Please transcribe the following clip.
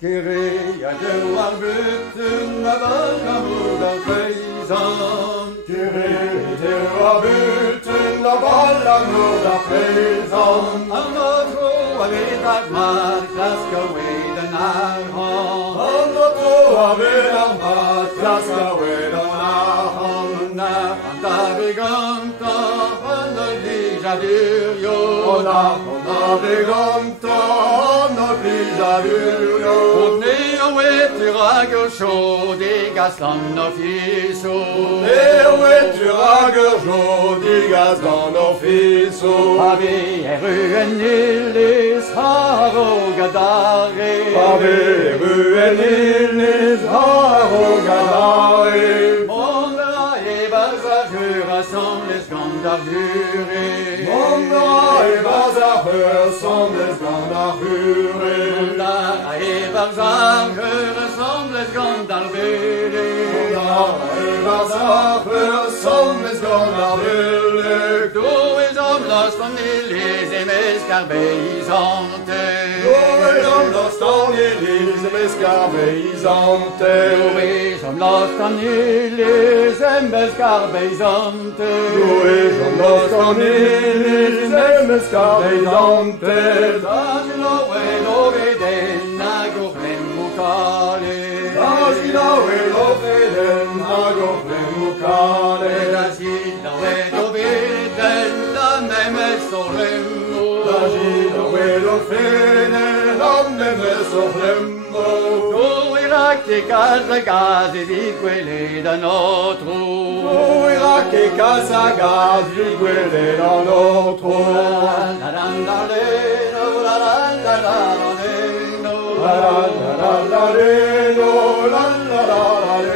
Kiri du har bytten av alla moder pejsan. Kiri du har bytten av alla moder pejsan. Alla tror vet att marklaska veden är han. Alla tror vet att marklaska veden är han. När han tar beganta han har lija dyr jo. Och när han tar beganta han har lija dyr jo. Och ni och vet hur rager så diga stan och fiso. Ni och vet hur rager så diga stan och fiso. Har vi är ruen illis har och gadari. Har vi ruen illis har och gadari. Många är varsahöra som det skandar huri. Många är varsahöra som det skandar huri. Många är varsahöra som det skandar huri. Många är varsahöra som det skandar huri. Då är somlas från illis i meskarbejsante. Då är somlas från illis i meskarbejsante. Då är somlas från illis i meskarbejsante. Då är somlas från illis i meskarbejsante. Då är denna går fem och kale. Daskila och denna går fem och kale. Daskila och denna med mästorlemmo. Daskila och denna med mästorlemmo. Då är raktikasa gazi di quelle da nostro. Då är raktikasa gazi di quelle da nostro. La la la la la la la la. La la la la la la la la la la la.